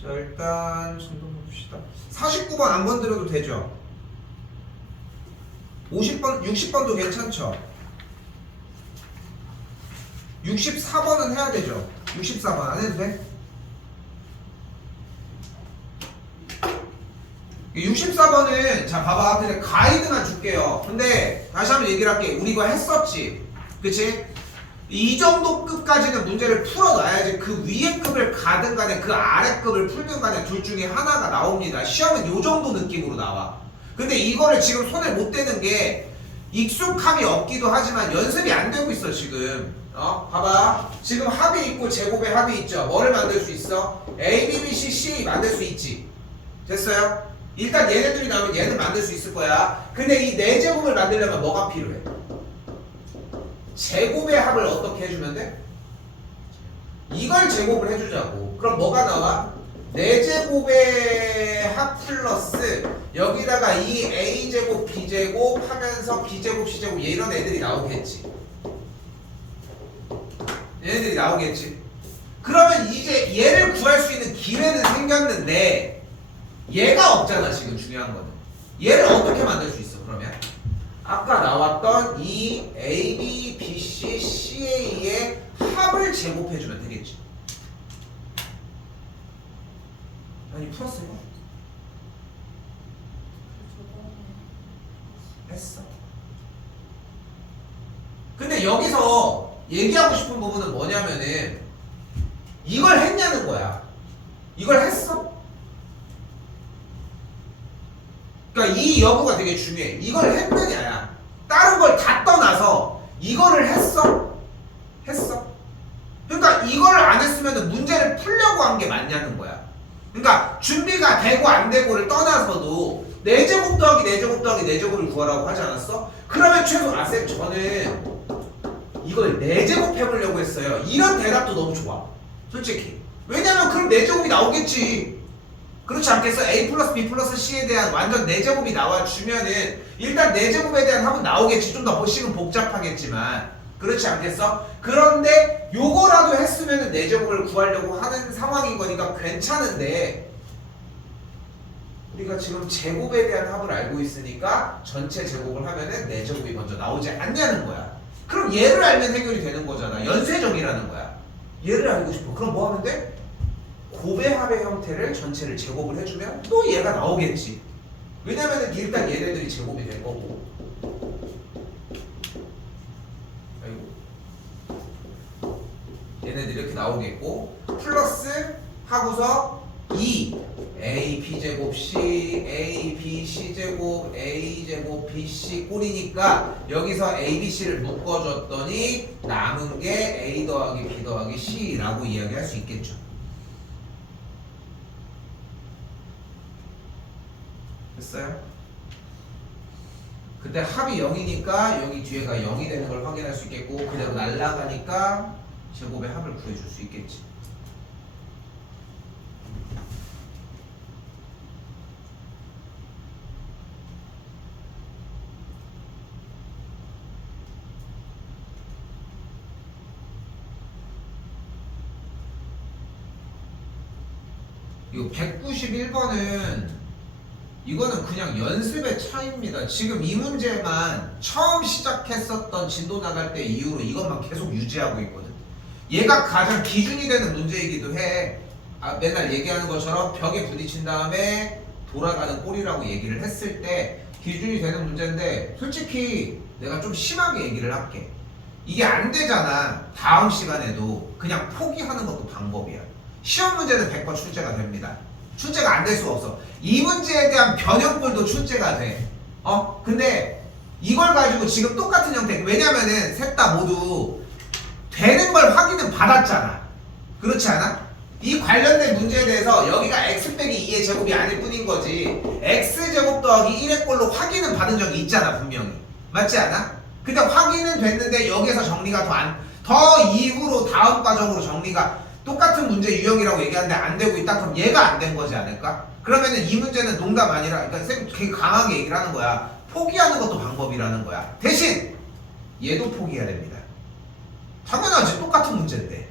자, 일단 진도 봅시다. 49번 안 건드려도 되죠? 50번, 60번도 괜찮죠? 64번은 해야 되죠? 64번 안 해도 돼? 64번은 자 봐봐, 그냥 가이드만 줄게요. 근데 다시 한번 얘기를 할게. 우리 이거 했었지, 그치? 이 정도 급까지는 문제를 풀어놔야지 그 위에 급을 가든 간에 그 아래 급을 풀든 간에 둘 중에 하나가 나옵니다. 시험은 요 정도 느낌으로 나와. 근데 이거를 지금 손에 못 대는 게 익숙함이 없기도 하지만 연습이 안 되고 있어 지금. 봐봐, 지금 합이 있고 제곱의 합이 있죠. 뭐를 만들 수 있어? A, B, B, C, C 만들 수 있지. 됐어요? 일단 얘네들이 나오면 얘는 만들 수 있을 거야. 근데 이 네 제곱을 만들려면 뭐가 필요해? 제곱의 합을 어떻게 해주면 돼? 이걸 제곱을 해주자고. 그럼 뭐가 나와? 4제곱의 합 플러스 여기다가 이 A제곱 B제곱 하면서 B제곱 C제곱 이런 애들이 나오겠지. 얘네들이 나오겠지. 그러면 이제 얘를 구할 수 있는 기회는 생겼는데 얘가 없잖아 지금. 중요한 거는 얘를 어떻게 만들 수 있어? 그러면 아까 나왔던 이 A, B, B, C, CA의 합을 제곱해주면 되겠지. 아니 풀었어요? 했어. 근데 여기서 얘기하고 싶은 부분은 뭐냐면은 이걸 했냐는 거야. 이걸 했어? 그러니까 이 여부가 되게 중요해. 이걸 했느냐야. 다른 걸 다 떠나서 이거를 했어? 했어. 그러니까 이걸 안 했으면 문제를 풀려고 한 게 맞냐는 거야. 그러니까 준비가 되고 안 되고를 떠나서도 4제곱 더하기 4제곱 더하기 4제곱을 구하라고 하지 않았어? 그러면 최소 쌤 저는 이걸 4제곱 해보려고 했어요. 이런 대답도 너무 좋아 솔직히. 왜냐면 그럼 4제곱이 나오겠지. 그렇지 않겠어? A 플러스 B 플러스 C에 대한 완전 4제곱이 나와주면은 일단 4제곱에 대한 합은 나오겠지. 좀 더 식은 복잡하겠지만 그렇지 않겠어? 그런데 요거라도 했으면은 4제곱을 구하려고 하는 상황인 거니까 괜찮은데 우리가 지금 제곱에 대한 합을 알고 있으니까 전체 제곱을 하면은 4제곱이 먼저 나오지 않냐는 거야. 그럼 얘를 알면 해결이 되는 거잖아. 연쇄정이라는 거야. 얘를 알고 싶어. 그럼 뭐 하면 돼? 곱의 합의 형태를 전체를 제곱을 해주면 또 얘가 나오겠지. 왜냐면은 일단 얘네들이 제곱이 될 거고. 아이고. 얘네들이 이렇게 나오겠고 플러스 하고서 2 A B제곱 C A B C제곱 A제곱 BC 꼴이니까 여기서 A, B, C를 묶어줬더니 남은 게 A 더하기 B 더하기 C라고 이야기할 수 있겠죠. 됐어요? 그때 합이 0이니까 여기 뒤에가 0이 되는 걸 확인할 수 있겠고 그대로 날아가니까 제곱의 합을 구해줄 수 있겠지. 이거 191번은 이거는 그냥 연습의 차이입니다. 지금 이 문제만 처음 시작했었던 진도 나갈 때 이후로 이것만 계속 유지하고 있거든. 얘가 가장 기준이 되는 문제이기도 해. 맨날 얘기하는 것처럼 벽에 부딪힌 다음에 돌아가는 꼴이라고 얘기를 했을 때 기준이 되는 문제인데 솔직히 내가 좀 심하게 얘기를 할게. 이게 안 되잖아. 다음 시간에도 그냥 포기하는 것도 방법이야. 시험 문제는 100번 출제가 됩니다. 출제가 안 될 수가 없어. 이 문제에 대한 변형꼴도 출제가 돼. 근데 이걸 가지고 지금 똑같은 형태. 왜냐면은 셋 다 모두 되는 걸 확인은 받았잖아. 그렇지 않아? 이 관련된 문제에 대해서 여기가 x 빼기 2의 제곱이 아닐 뿐인 거지 x제곱 더하기 1의 꼴로 확인은 받은 적이 있잖아 분명히. 맞지 않아? 근데 확인은 됐는데 여기에서 정리가 더 이후로 다음 과정으로 정리가 똑같은 문제 유형이라고 얘기하는데 안 되고 있다. 그럼 얘가 안 된 거지 않을까? 그러면은 이 문제는 농담 아니라 그러니까 쌤 되게 강하게 얘기를 하는 거야. 포기하는 것도 방법이라는 거야. 대신 얘도 포기해야 됩니다. 당연하지. 똑같은 문제인데.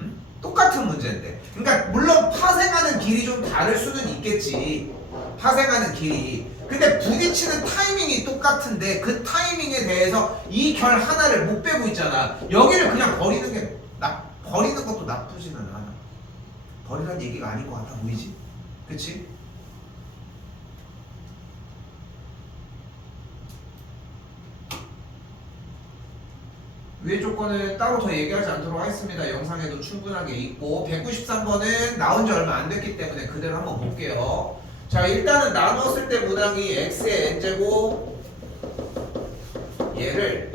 응? 똑같은 문제인데. 그러니까 물론 파생하는 길이 좀 다를 수는 있겠지. 파생하는 길이. 근데 부딪히는 타이밍이 똑같은데 그 타이밍에 대해서 이 결 하나를 못 빼고 있잖아. 여기를 그냥 버리는 것도 나쁘지는 않아. 버리란 얘기가 아닌 것 같아 보이지? 그치? 위의 조건은 따로 더 얘기하지 않도록 하겠습니다. 영상에도 충분하게 있고 193번은 나온 지 얼마 안 됐기 때문에 그대로 한번 볼게요. 자, 일단은 나누었을 때 문항이 x의 n제곱 얘를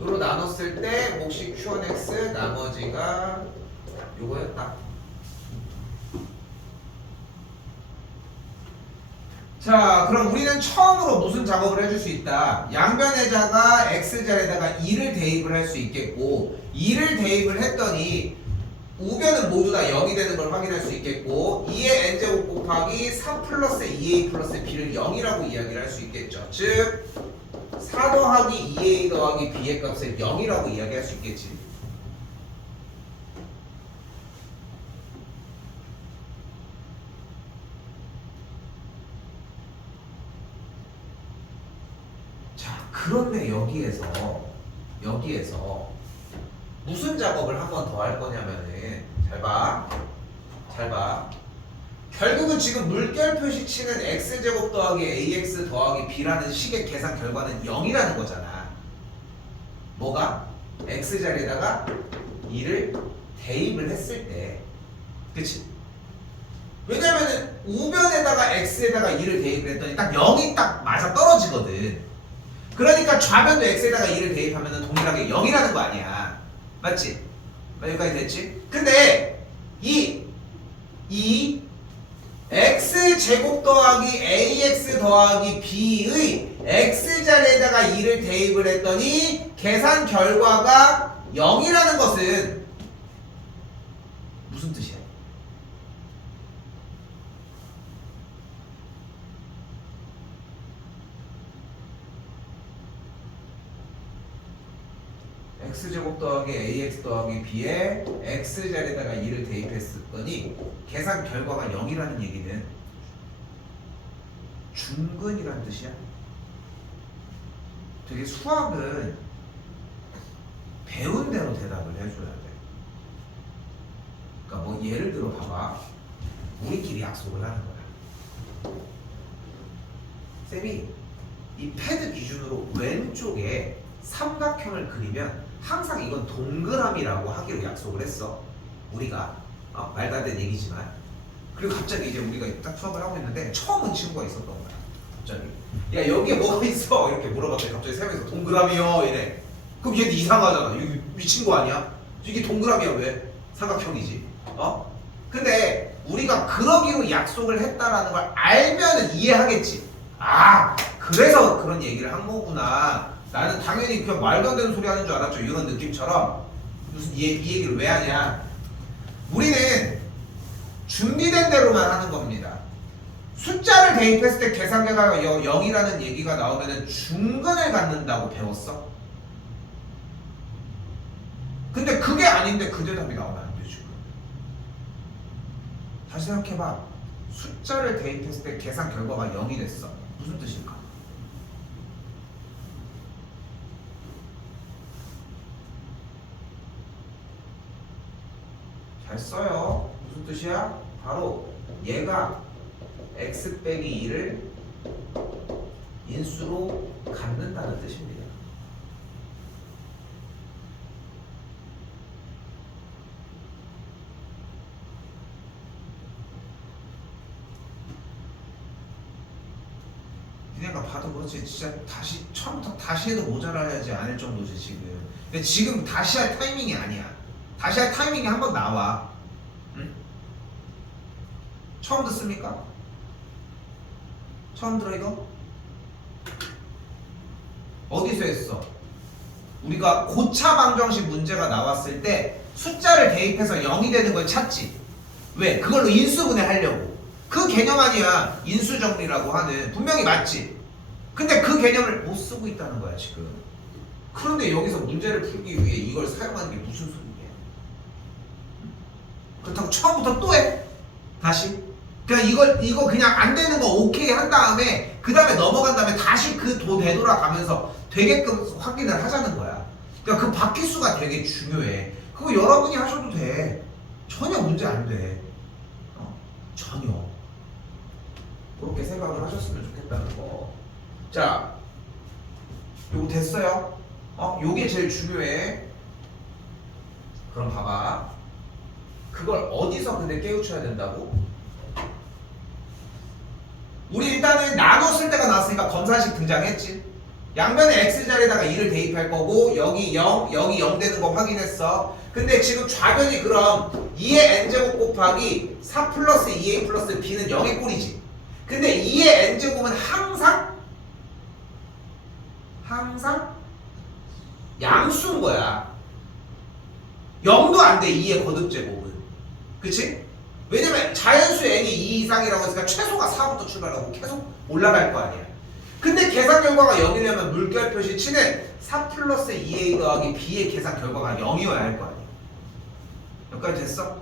으로 나눴을 때 몫이 q1x 나머지가 요거였다. 자, 그럼 우리는 처음으로 무슨 작업을 해줄 수 있다. 양변에다가 x자리에다가 2를 대입을 할 수 있겠고 2를 대입을 했더니 우변은 모두 다 0이 되는 걸 확인할 수 있겠고 2의 n제곱 곱하기 3 플러스 2a 플러스 b를 0이라고 이야기를 할 수 있겠죠. 즉 4 더하기 2a 더하기 b의 값을 0이라고 이야기할 수 있겠지. 자, 그런데 여기에서 무슨 작업을 한 번 더 할 거냐면은 잘 봐. 결국은 지금 물결 표시치는 x제곱 더하기 ax 더하기 b라는 식의 계산 결과는 0이라는 거잖아. 뭐가? x자리에다가 2를 대입을 했을 때. 그치? 왜냐면은 우변에다가 x에다가 2를 대입을 했더니 딱 0이 딱 맞아 떨어지거든. 그러니까 좌변도 x에다가 2를 대입하면은 동일하게 0이라는 거 아니야. 맞지? 여기까지 됐지? 근데 이 x제곱 더하기 ax 더하기 b의 x자리에다가 2를 대입을 했더니 계산 결과가 0이라는 것은 무슨 뜻이야? x제곱 더하기 ax 더하기 b에 x자리에다가 2를 대입했더니 계산 결과가 0이라는 얘기는 중근이란 뜻이야. 되게 수학은 배운 대로 대답을 해줘야 돼. 그러니까 뭐 예를 들어 봐봐. 우리끼리 약속을 하는 거야. 쌤이 이 패드 기준으로 왼쪽에 삼각형을 그리면 항상 이건 동그라미라고 하기로 약속을 했어. 우리가 말도 안 되는 얘기지만. 그리고 갑자기 이제 우리가 딱 수업을 하고 있는데 처음 온 친구가 있었던 거야. 갑자기 야 여기에 뭐가 있어? 이렇게 물어봤더니 갑자기 세 명이서 동그라미요 이래. 그럼 얘도 이상하잖아. 이거 미친 거 아니야? 이게 동그라미야 왜? 삼각형이지. 근데 우리가 그러기로 약속을 했다라는 걸 알면은 이해하겠지. 아 그래서 그런 얘기를 한 거구나. 나는 당연히 그냥 말도 안 되는 소리 하는 줄 알았죠. 이런 느낌처럼. 무슨 이 얘기를 왜 하냐. 우리는 준비된 대로만 하는 겁니다. 숫자를 대입했을 때 계산계가 0이라는 얘기가 나오면 중근을 갖는다고 배웠어. 근데 그게 아닌데 그 대답이 나오면 안 되죠. 다시 생각해봐. 숫자를 대입했을 때 계산 결과가 0이 됐어. 무슨 뜻일까? 잘 써요. 무슨 뜻이야? 바로 얘가 x 빼기 2를 인수로 갖는다는 뜻입니다. 니네가 봐도 그렇지 진짜 처음부터 다시 해도 모자라야지 않을 정도지 지금. 근데 지금 다시 할 타이밍이 아니야. 다시 할 타이밍이 한번 나와. 응? 처음 듣습니까? 처음 들어 이거? 어디서 했어? 우리가 고차 방정식 문제가 나왔을 때 숫자를 대입해서 0이 되는 걸 찾지. 왜? 그걸로 인수분해 하려고. 그 개념 아니야. 인수정리라고 하는. 분명히 맞지? 근데 그 개념을 못 쓰고 있다는 거야 지금. 그런데 여기서 문제를 풀기 위해 이걸 사용하는 게 무슨 소리야? 그렇다고 처음부터 또 해? 다시. 그냥 이거 그냥 안 되는 거 오케이 한 다음에 그 다음에 넘어간 다음에 다시 그 도 되돌아가면서 되게끔 확인을 하자는 거야. 그러니까 그 바퀴수가 되게 중요해. 그거 여러분이 하셔도 돼. 전혀 문제 안 돼. 전혀. 그렇게 생각을 하셨으면 좋겠다는 거. 자, 요거 됐어요? 요게 제일 중요해. 그럼 봐봐. 그걸 어디서 근데 깨우쳐야 된다고? 우리 일단은 나눴을 때가 나왔으니까 검사식 등장했지. 양변에 x자리에다가 2를 대입할 거고 여기 0, 여기 0 되는 거 확인했어. 근데 지금 좌변이 그럼 2의 n제곱 곱하기 4 플러스 2a 플러스 b는 0의 꼴이지. 근데 2의 n제곱은 항상 양수인 거야. 0도 안 돼, 2의 거듭제곱은. 그치? 왜냐면 자연수 n이 2 이상이라고 했으니까 최소가 4부터 출발하고 계속 올라갈 거 아니야. 근데 계산 결과가 0이려면 물결 표시치는 4 플러스 2a 더하기 b의 계산 결과가 0이어야 할 거 아니야. 여기까지 됐어?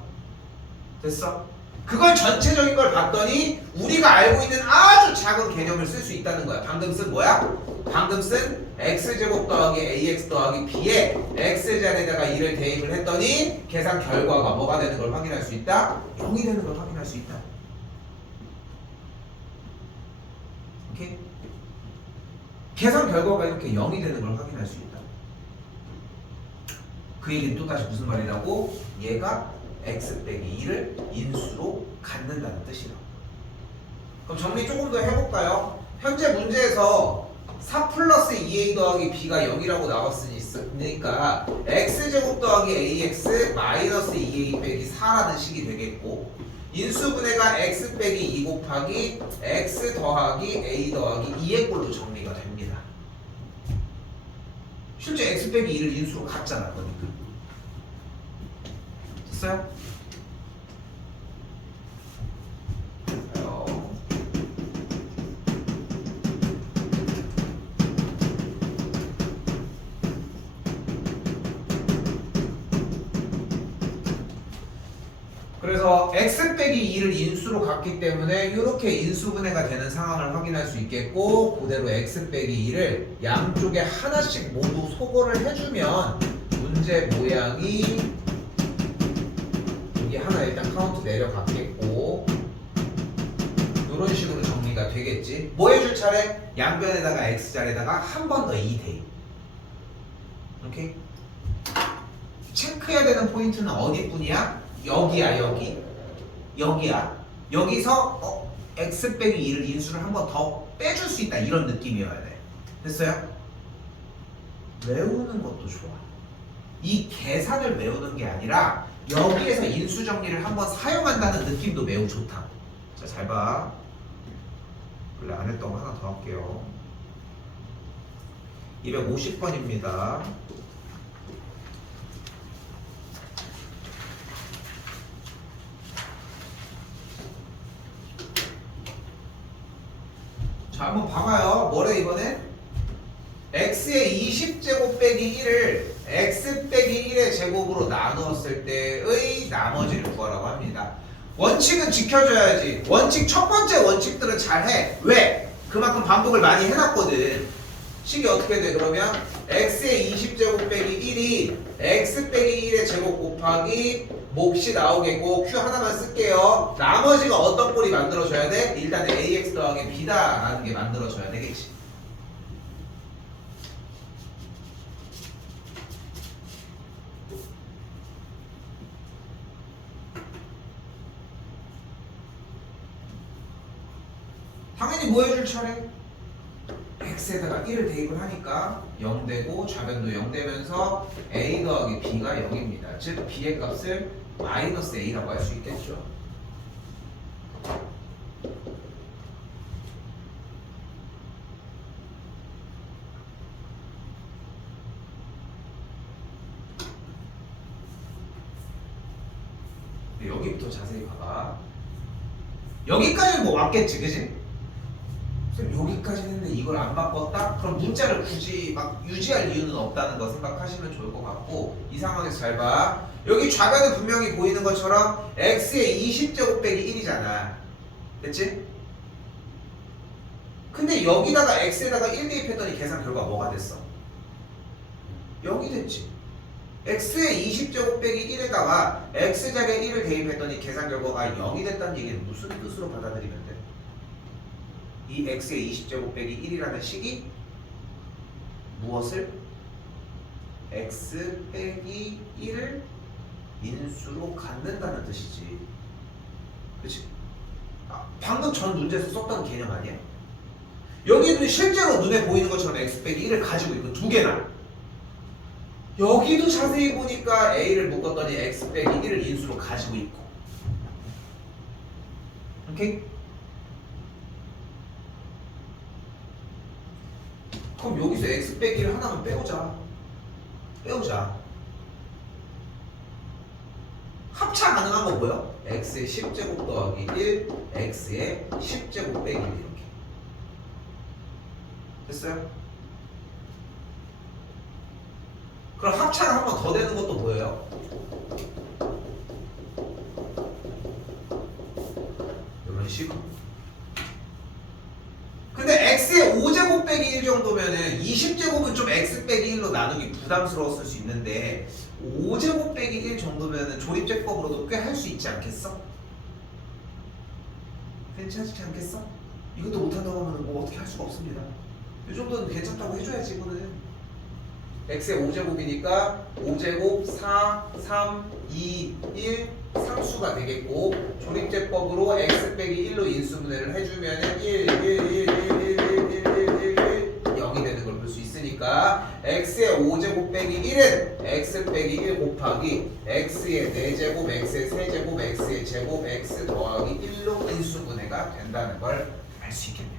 됐어? 그걸 전체적인 걸 봤더니 우리가 알고 있는 아주 작은 개념을 쓸 수 있다는 거야. 방금 쓴 뭐야? 방금 쓴 x제곱 더하기 ax 더하기 b에 x자리에다가 2를 대입을 했더니 계산 결과가 뭐가 되는 걸 확인할 수 있다? 0이 되는 걸 확인할 수 있다. 오케이? 계산 결과가 이렇게 0이 되는 걸 확인할 수 있다. 그 얘기는 또다시 무슨 말이라고? 얘가 x 빼기 2를 인수로 갖는다는 뜻이라고. 그럼 정리 조금 더 해볼까요? 현재 문제에서 4 플러스 2a 더하기 b가 0이라고 나왔으니까 x제곱 더하기 ax 마이너스 2a 빼기 4라는 식이 되겠고 인수분해가 x 빼기 2 곱하기 x 더하기 a 더하기 2의 꼴로 정리가 됩니다. 실제 x 빼기 2를 인수로 갖잖아. 그러니까. 됐어요? 그래서 x 빼기 2를 인수로 갖기 때문에 이렇게 인수분해가 되는 상황을 확인할 수 있겠고 그대로 x 빼기 2를 양쪽에 하나씩 모두 소거를 해주면 문제 모양이 여기 하나 일단 카운트 내려갔겠고 이런 식으로 정리가 되겠지. 뭐 해줄 차례? 양변에다가 x자리에다가 한 번 더 2 대입. 오케이? 체크해야 되는 포인트는 어디뿐이야? 여기야. 여기야. 여기서 x 빼기 2를 인수를 한 번 더 빼줄 수 있다 이런 느낌이어야 돼. 됐어요? 외우는 것도 좋아. 이 계산을 외우는 게 아니라 여기에서 인수 정리를 한번 사용한다는 느낌도 매우 좋다. 자, 잘 봐. 원래 안 했던 거 하나 더 할게요. 250번입니다. 자, 한번 봐봐요. 뭐래 이번에? x의 20제곱 빼기 1을 x 빼기 1의 제곱으로 나누었을 때의 나머지를 구하라고 합니다. 원칙은 지켜줘야지. 원칙 첫 번째 원칙들은 잘해. 왜? 그만큼 반복을 많이 해놨거든. 식이 어떻게 돼? 그러면 x의 20제곱 빼기 1이 x 빼기 1의 제곱 곱하기 몫이 나오겠고 q 하나만 쓸게요. 나머지가 어떤 꼴이 만들어져야 돼? 일단은 ax 더하기 b다 라는 게 만들어져야 되겠지. 당연히 뭐 해줄 차례? x에다가 1을 대입을 하니까 0 되고 좌변도 0 되면서 a 더하기 b가 0입니다. 즉 b의 값을 마이너스 a라고 할 수 있겠죠. 여기부터 자세히 봐봐. 여기까지 뭐 왔겠지, 그지? 선생님 여기까지 했는데 이걸 안 바꿨다? 그럼 문자를 굳이 막 유지할 이유는 없다는 거 생각하시면 좋을 것 같고 이 상황에서 잘 봐. 여기 좌변은 분명히 보이는 것처럼 x의 20제곱 빼기 1이잖아. 됐지? 근데 여기다가 x에다가 1 대입했더니 계산 결과 뭐가 됐어? 0이 됐지. x의 20제곱 빼기 1에다가 x자리에 1을 대입했더니 계산 결과가 0이 됐다는 얘기는 무슨 뜻으로 받아들이면 돼? 이 x의 20제곱 빼기 1이라는 식이 무엇을? x 빼기 1을 인수로 갖는다는 뜻이지. 그치? 방금 전 문제에서 썼던 개념 아니야? 여기도 실제로 눈에 보이는 것처럼 x 빼기 1을 가지고 있고 두 개나 여기도 자세히 보니까 a를 묶었더니 x 빼기 1을 인수로 가지고 있고 오케이? 그럼 여기서 x 빼기 1 하나만 빼오자. 합차 가능한 거 뭐야? x의 10제곱 더하기 1 x의 10제곱 빼기 1 이렇게 됐어요? 그럼 합차가 한 번 더 되는 것도 뭐예요? 이런 식으로. 근데 x의 5제곱 빼기 1 정도면은 20제곱은 좀 x 빼기 1로 나누기 부담스러웠을 수 있는데 5제곱 빼기 1 정도면은 조립제법으로도 꽤 할 수 있지 않겠어? 괜찮지 않겠어? 이것도 못한다고 하면 뭐 어떻게 할 수가 없습니다. 이 정도는 괜찮다고 해줘야지 이거는. x의 5제곱이니까 5제곱 4, 3, 2, 1 상수가 되겠고 조립제법으로 x 빼기 1로 인수분해를 해주면 1, 1, 1, 1, 1, 1, 1, 1, 1, 0이 되는 걸 볼 수 있으니까 x의 5제곱 빼기 1은 x 빼기 1 곱하기 x의 4제곱, x의 3제곱, x의 제곱, x 더하기 1로 인수분해가 된다는 걸 알 수 있겠네요.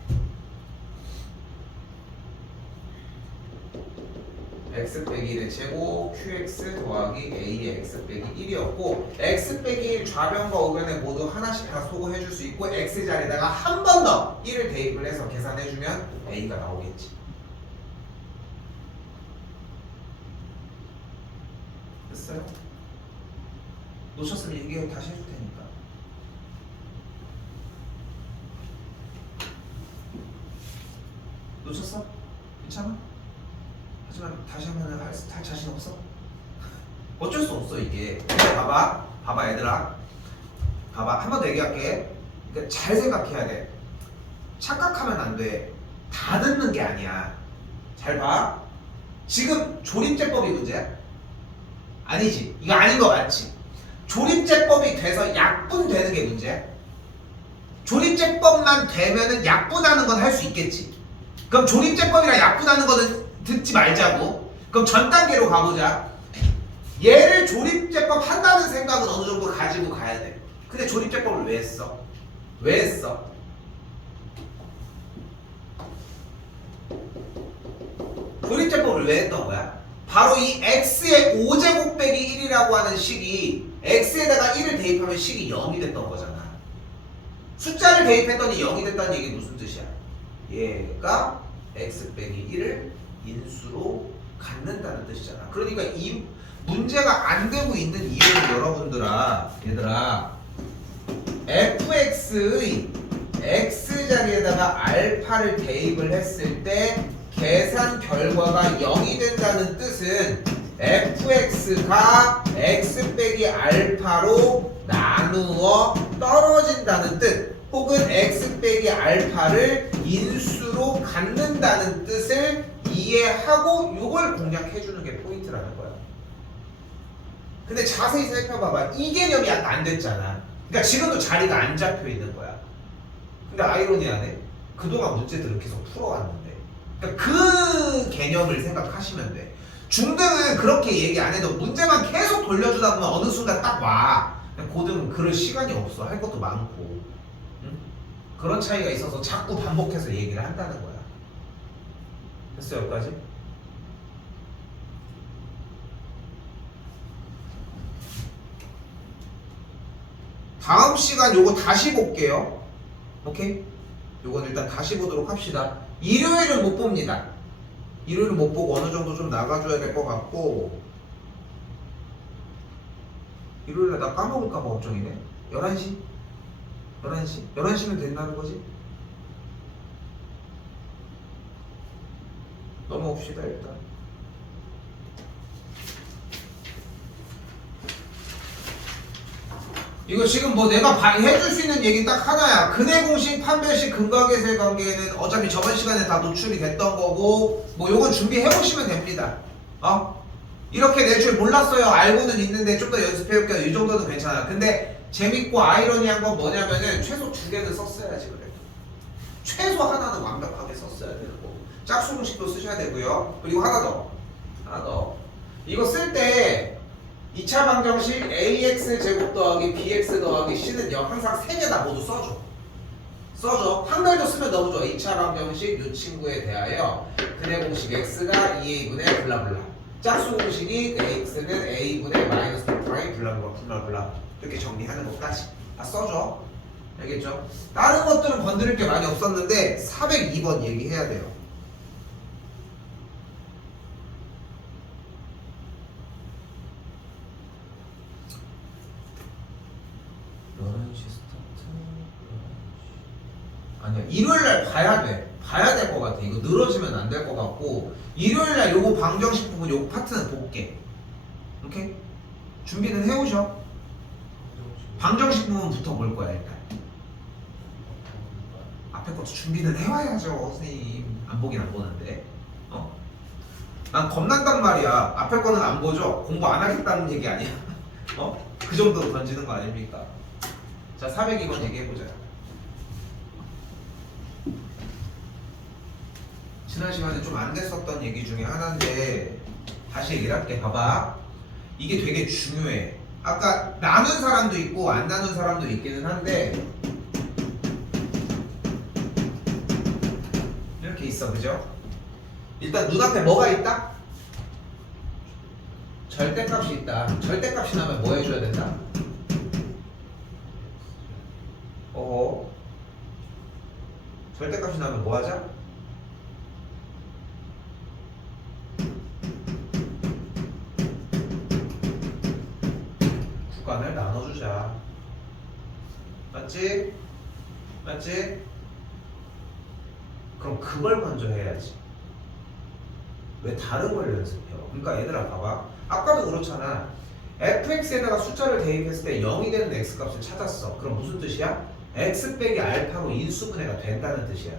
x 빼기 1의 제곱 qx 더하기 a의 x 빼기 1이었고 x 빼기 1 좌변과 우변에 모두 하나씩 다 소거해 줄 수 있고 x 자리에다가 한 번 더 1을 대입을 해서 계산해주면 a가 나오겠지. 됐어요? 놓쳤으면 얘기 다시 해줄 테니까. 놓쳤어? 괜찮아? 하지만 다시 하면 할 자신 없어? 어쩔 수 없어 이게. 봐봐 얘들아. 봐봐 한 번 더 얘기할게. 그러니까 잘 생각해야 돼. 착각하면 안 돼. 다 듣는 게 아니야. 잘 봐. 지금 조립제법이 문제야? 아니지. 이거 아닌 거 맞지? 조립제법이 돼서 약분되는 게 문제야? 조립제법만 되면은 약분하는 건 할 수 있겠지. 그럼 조립제법이랑 약분하는 거는 듣지 말자고. 그럼 전 단계로 가보자. 얘를 조립제법 한다는 생각은 어느 정도 가지고 가야 돼. 근데 조립제법을 왜 했어? 조립제법을 왜 했던 거야? 바로 이 x의 5제곱 빼기 1이라고 하는 식이 x에다가 1을 대입하면 식이 0이 됐던 거잖아. 숫자를 대입했더니 0이 됐다는 얘기 무슨 뜻이야? 얘가 x 빼기 1을 인수로 갖는다는 뜻이잖아. 그러니까 이 문제가 안 되고 있는 이유는 얘들아 fx의 x자리에다가 알파를 대입을 했을 때 계산 결과가 0이 된다는 뜻은 fx가 x 빼기 알파로 나누어 떨어진다는 뜻 혹은 x 빼기 알파를 인수로 갖는다는 뜻을 이해하고 이걸 공략해주는 게 포인트라는 거야. 근데 자세히 살펴봐봐. 이 개념이 아까 안 됐잖아. 그러니까 지금도 자리가 안 잡혀 있는 거야. 근데 아이러니하네. 그동안 문제들을 계속 풀어왔는데. 그러니까 그 개념을 생각하시면 돼. 중등은 그렇게 얘기 안 해도 문제만 계속 돌려주다 보면 어느 순간 딱 와. 고등은 그럴 시간이 없어. 할 것도 많고. 응? 그런 차이가 있어서 자꾸 반복해서 얘기를 한다는 거야. 됐어요, 여기까지? 다음 시간 요거 다시 볼게요. 오케이? 요건 일단 다시 보도록 합시다. 일요일은 못 봅니다. 일요일은 못 보고 어느 정도 좀 나가줘야 될 것 같고, 일요일날 나 까먹을까봐 걱정이네. 11시? 11시면 된다는 거지? 넘어옵시다 일단. 이거 지금 뭐 내가 해줄 수 있는 얘기 딱 하나야. 근해 공식, 판별식, 근거계세 관계는 어차피 저번 시간에 다 노출이 됐던 거고, 뭐 요건 준비해 보시면 됩니다. 이렇게 낼 줄 몰랐어요. 알고는 있는데 좀 더 연습해볼게요. 이 정도는 괜찮아. 근데 재밌고 아이러니한 건 뭐냐면은 최소 2개는 썼어야지 그래. 최소 하나는 완벽하게 썼어야 되는 거고. 짝수 공식도 쓰셔야 되고요. 그리고 하나 더. 이거 쓸 때 2차 방정식 ax 제곱 더하기 bx 더하기 c는 항상 3개 다 모두 써줘. 한 달도 쓰면 너무 좋아. 2차 방정식 이 친구에 대하여 근해 공식 x가 2a분의 블라블라, 짝수 공식이 x는 a분의 마이너스 프라임 블라블라 이렇게 정리하는 것까지 다 써줘. 알겠죠? 다른 것들은 건드릴 게 많이 없었는데 402번 얘기해야 돼요. 아니야, 일요일날 봐야 될 것 같아. 이거 늘어지면 안 될 것 같고, 일요일날 요거 방정식 부분 요거 파트는 볼게. 오케이? 준비는 해오셔. 방정식 부분부터 볼 거야 일단. 앞에 것도 준비는 해와야죠 선생님. 안 보긴 안 보는데. 난 겁난단 말이야. 앞에 거는 안 보죠. 공부 안 하겠다는 얘기 아니야. 그 정도로 던지는 거 아닙니까? 자, 402번 얘기해보자. 지난 시간에 좀 안 됐었던 얘기 중에 하나인데 다시 얘기를 할게. 봐봐. 이게 되게 중요해. 아까 나눈 사람도 있고 안 나눈 사람도 있기는 한데 이렇게 있어. 그죠? 일단 눈앞에 뭐가 있다? 절대값이 있다. 절대값이 나면 뭐 해줘야 된다? 절대값이 나면 뭐 하자? 구간을 나눠주자. 맞지? 그럼 그걸 먼저 해야지. 왜 다른 걸 연습해요? 그러니까 얘들아 봐봐. 아까도 그렇잖아. fx에다가 숫자를 대입했을 때 0이 되는 x값을 찾았어. 그럼 무슨 뜻이야? x 빼기 알파로 인수분해가 된다는 뜻이야.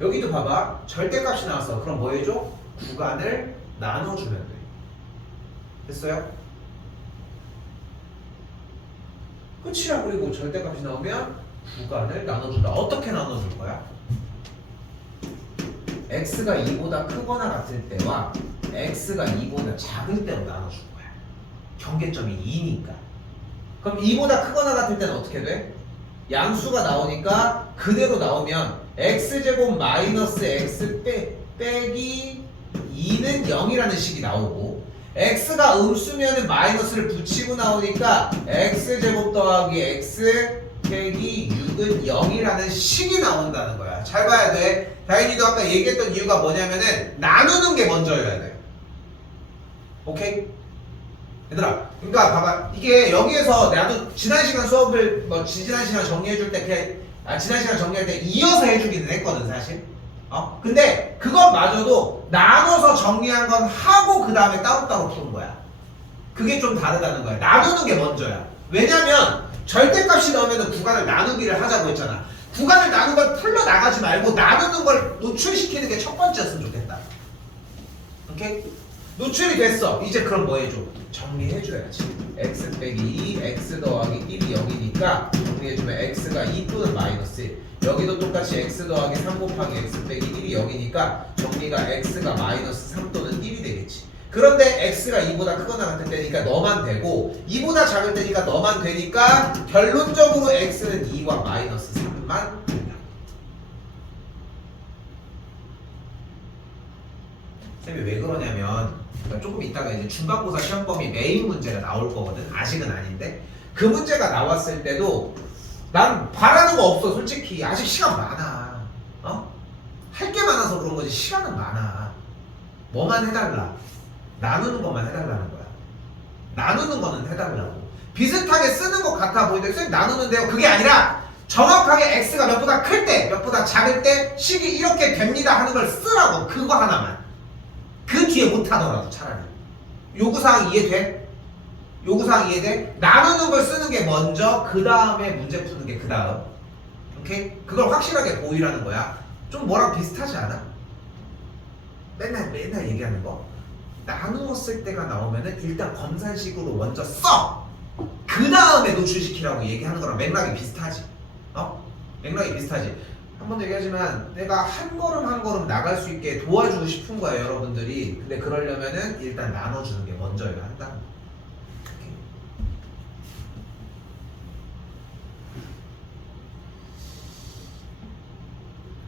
여기도 봐봐. 절대값이 나왔어. 그럼 뭐 해줘? 구간을 나눠주면 돼. 됐어요? 끝이야. 그리고 절대값이 나오면 구간을 나눠준다. 어떻게 나눠줄 거야? x가 2보다 크거나 같을 때와 x가 2보다 작을 때로 나눠줄 거야. 경계점이 2니까. 그럼 2보다 크거나 같을 때는 어떻게 돼? 양수가 나오니까 그대로 나오면 x제곱 마이너스 x 빼기 2는 0이라는 식이 나오고, x가 음수면은 마이너스를 붙이고 나오니까 x제곱 더하기 x 빼기 6은 0이라는 식이 나온다는 거야. 잘 봐야 돼. 다인이도 아까 얘기했던 이유가 뭐냐면은 나누는 게 먼저여야 돼. 오케이? 얘들아, 그러니까 봐봐. 이게 여기에서 나도 지난 시간 수업을 지난 시간 정리해줄 때 그냥 지난 시간 정리할 때 이어서 해주기는 했거든 사실. 근데 그것마저도 나눠서 정리한 건 하고 그 다음에 따로따로 푸는 거야. 그게 좀 다르다는 거야. 나누는 게 먼저야. 왜냐면 절대값이 나오면 구간을 나누기를 하자고 했잖아. 구간을 나누는 걸 풀러나가지 말고 나누는 걸 노출시키는 게 첫 번째였으면 좋겠다. 오케이? 노출이 됐어. 이제 그럼 뭐 해줘? 정리해줘야지. x 빼기 2, x 더하기 1이 0이니까 정리해주면 x가 2 또는 마이너스 1. 여기도 똑같이 x 더하기 3 곱하기 x 빼기 1이 0이니까 정리가 x가 마이너스 3 또는 1이 되겠지. 그런데 x가 2보다 크거나 같을 때니까 너만 되고 2보다 작을 때니까 너만 되니까 결론적으로 x는 2와 마이너스 3만 된다. 쌤이 왜 그러냐면 조금 이따가 이제 중간고사 시험 범위 메인 문제가 나올 거거든. 아직은 아닌데 그 문제가 나왔을 때도 난 바라는 거 없어 솔직히. 아직 시간 많아. 할 게 많아서 그런 거지. 시간은 많아. 뭐만 해달라. 나누는 것만 해달라는 거야. 나누는 거는 해달라고. 비슷하게 쓰는 것 같아 보이는데 쌤 나누는데요. 그게 아니라 정확하게 x가 몇보다 클 때, 몇보다 작을 때 식이 이렇게 됩니다 하는 걸 쓰라고. 그거 하나만. 그 뒤에 못하더라도 차라리. 요구사항 이해돼? 요구사항 이해돼? 나누는 걸 쓰는 게 먼저, 그 다음에 문제 푸는 게 그 다음. 오케이? 그걸 확실하게 보이라는 거야. 좀 뭐랑 비슷하지 않아? 맨날 얘기하는 거. 나누었을 때가 나오면은 일단 검산식으로 먼저 써! 그 다음에 노출시키라고 얘기하는 거랑 맥락이 비슷하지. 맥락이 비슷하지. 한 번도 얘기하지만 내가 한 걸음 한 걸음 나갈 수 있게 도와주고 싶은 거야 여러분들이. 근데 그러려면은 일단 나눠주는 게 먼저여야 한다.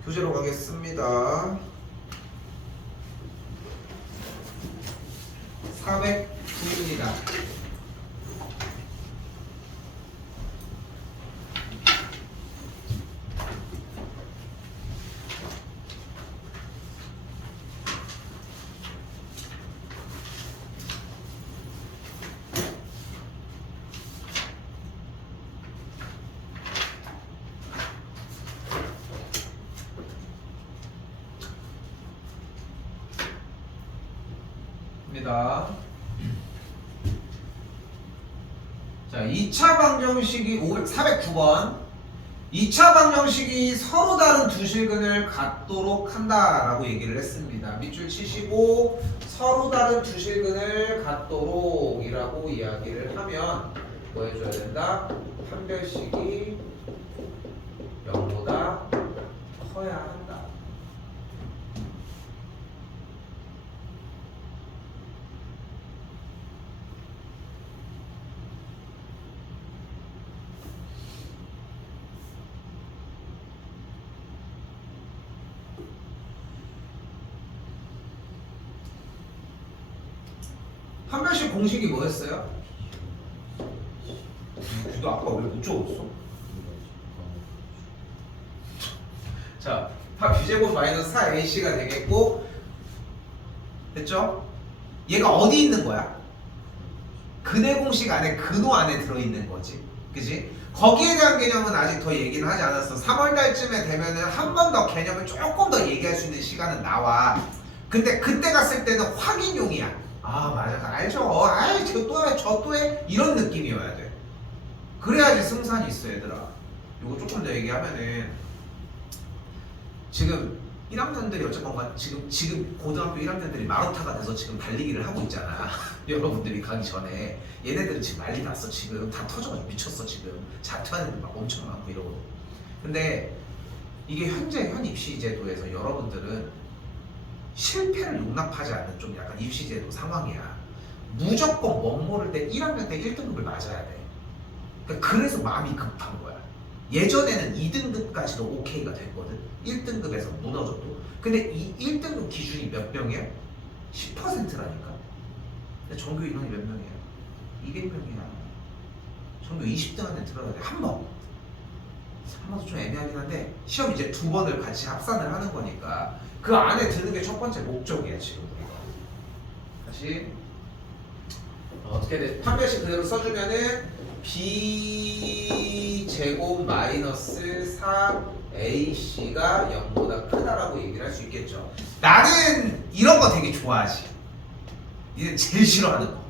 교재로 가겠습니다. 409입니다. 자, 2차 방정식이 409번. 2차 방정식이 서로 다른 두 실근을 갖도록 한다라고 얘기를 했습니다. 밑줄 치시고 서로 다른 두 실근을 갖도록 이라고 이야기를 하면 뭐 해줘야 된다? 판별식이 0보다 커야 한다. 판별식 공식이 뭐였어요? 너 아까 왜 못 적었어? 자, b제곱 마이너스 4ac가 되겠고 됐죠? 얘가 어디 있는 거야? 근해 공식 안에 근호 안에 들어있는 거지. 그지? 거기에 대한 개념은 아직 더 얘기는 하지 않았어. 3월 달쯤에 되면은 한 번 더 개념을 조금 더 얘기할 수 있는 시간은 나와. 근데 그때 갔을 때는 확인용이야. 아 맞아 알죠. 아이 저 또 해 이런 느낌이어야 돼. 그래야지 승산이 있어 얘들아. 이거 조금 더 얘기하면은 지금 1학년들이 어쨌건 지금 고등학교 1학년들이 마루타가 돼서 지금 달리기를 하고 있잖아. 여러분들이 가기 전에 얘네들은 지금 난리 났어. 지금 다 터져가지고 미쳤어. 지금 자퇴하는 애들 막 엄청 많고 이러고. 근데 이게 현 입시 제도에서 여러분들은 실패를 용납하지 않는 좀 약간 입시제도 상황이야. 무조건 멋모를 때 1학년 때 1등급을 맞아야 돼. 그러니까 그래서 마음이 급한 거야. 예전에는 2등급까지도 오케이가 됐거든. 1등급에서 무너져도. 근데 이 1등급 기준이 몇 명이야? 10%라니까. 근데 전교 인원이 몇 명이야? 200명이야. 전교 20등 안에 들어가야 돼. 한 번. 한 번도 좀 애매하긴 한데 시험 이제 2번을 같이 합산을 하는 거니까 그 안에 드는 게 첫 번째 목적이야 지금 우리가. 다시 어떻게 돼? 판별식 그대로 써주면은 b제곱 마이너스 4ac가 0보다 크다라고 얘기를 할 수 있겠죠. 나는 이런 거 되게 좋아하지. 니는 제일 싫어하는 거.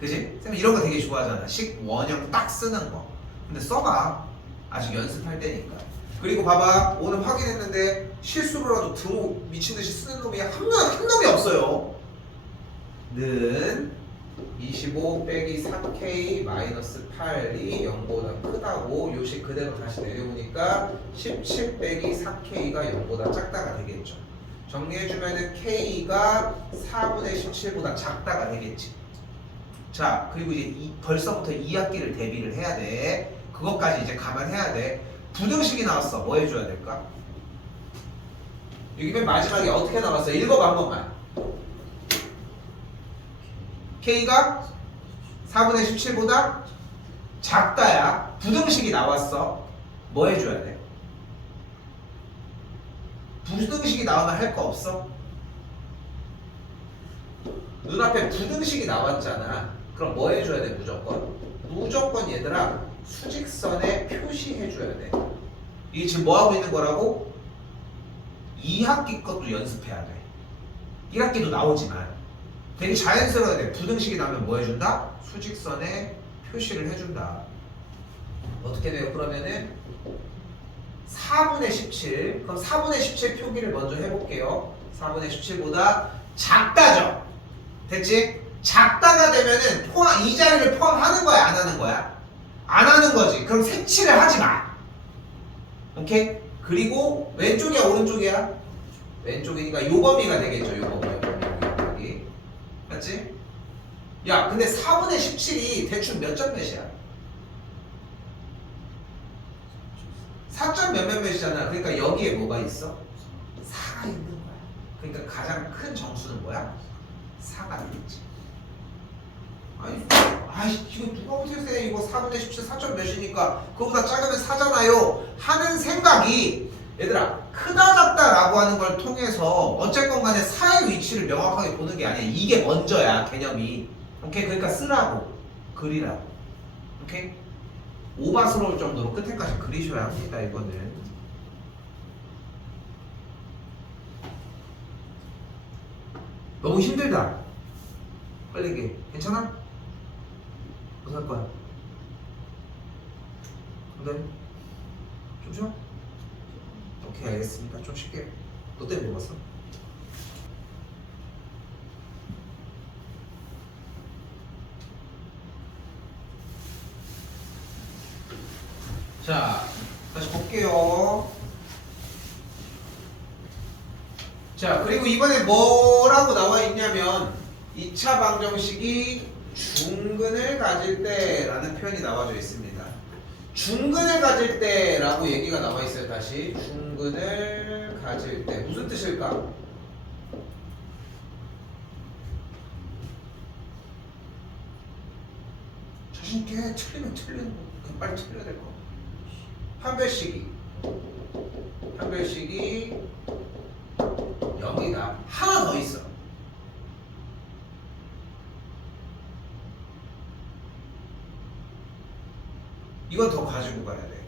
그지? 쌤 이런 거 되게 좋아하잖아. 식 원형 딱 쓰는 거. 근데 써봐. 아직 연습할 때니까. 그리고 봐봐 오늘 확인했는데 실수로라도 등호 미친듯이 쓰는 놈이 한 놈이 없어요. 는 25 빼기 4k 마이너스 8이 0보다 크다고 요식 그대로 다시 내려오니까 17 빼기 4k가 0보다 작다가 되겠죠. 정리해주면은 k가 4분의 17보다 작다가 되겠지. 자 그리고 이제 벌써부터 2학기를 대비를 해야 돼. 그것까지 이제 감안해야 돼. 부등식이 나왔어. 뭐 해줘야 될까? 여기 맨 마지막에 어떻게 나왔어? 읽어봐 한 번만. K가 4분의 17보다 작다야. 부등식이 나왔어. 뭐 해줘야 돼? 부등식이 나오면 할 거 없어? 눈앞에 부등식이 나왔잖아. 그럼 뭐 해줘야 돼? 무조건? 무조건 얘들아 수직선에 표시해줘야 돼. 이게 지금 뭐 하고 있는 거라고? 2학기 것도 연습해야 돼. 1학기도 나오지만 되게 자연스러워야 돼. 부등식이 나오면 뭐 해준다? 수직선에 표시를 해준다. 어떻게 돼요? 그러면은 4분의 17. 그럼 4분의 17 표기를 먼저 해볼게요. 4분의 17보다 작다죠? 됐지? 작다가 되면은 이 자리를 포함하는 거야? 안 하는 거야? 안 하는 거지. 그럼 색칠을 하지 마. 오케이? 그리고 왼쪽이야? 오른쪽이야? 왼쪽이니까 요 범위가 되겠죠. 요 범위. 맞지? 야, 근데 4분의 17이 대충 몇 점 몇이야? 4점 몇몇 몇이잖아. 그러니까 여기에 뭐가 있어? 4가 있는 거야. 그러니까 가장 큰 정수는 뭐야? 4가 되겠지. 아니, 이거 누가 어떻게 세? 이거 4분의 17 4점 몇이니까 그거보다 작으면 4잖아요. 하는 생각이 얘들아 크다 작다 라고 하는 걸 통해서 어쨌건 간에 4의 위치를 명확하게 보는 게 아니야. 이게 먼저야 개념이. 오케이? 그러니까 쓰라고 그리라고. 오케이? 오바스러울 정도로 끝에까지 그리셔야 합니다. 이거는 너무 힘들다. 빨리 얘기해. 괜찮아? 뭐 살 거야? 네? 좀 쉬어? 오케이 알겠습니다. 좀 쉴게요. 너 때문에 먹었어? 자, 다시 볼게요. 자, 그리고 이번에 뭐라고 나와 있냐면 2차 방정식이 중근을 가질 때라는 표현이 나와져 있습니다. 중근을 가질 때라고 얘기가 나와 있어요. 다시 중근을 가질 때 무슨 뜻일까? 자신있게 틀리면 틀리는 거 그냥 빨리 틀려야 될 거. 판별식이 0이다. 하나 더 있어. 이건 더 가지고 가야 돼.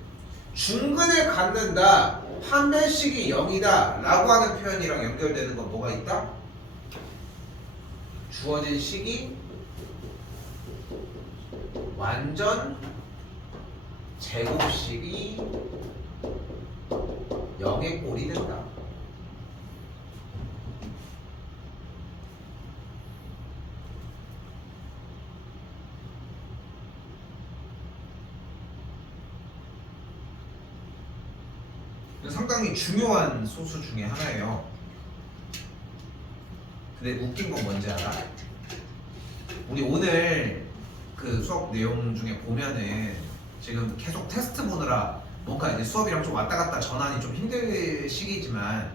중근을 갖는다. 판별식이 0이다 라고 하는 표현이랑 연결되는 건 뭐가 있다? 주어진 식이 완전 제곱식이 0의 꼴이 된다. 상당히 중요한 소수 중에 하나예요. 근데 웃긴 건 뭔지 알아? 우리 오늘 그 수업 내용 중에 보면은 지금 계속 테스트 보느라 뭔가 이제 수업이랑 좀 왔다 갔다 전환이 좀 힘들 시기지만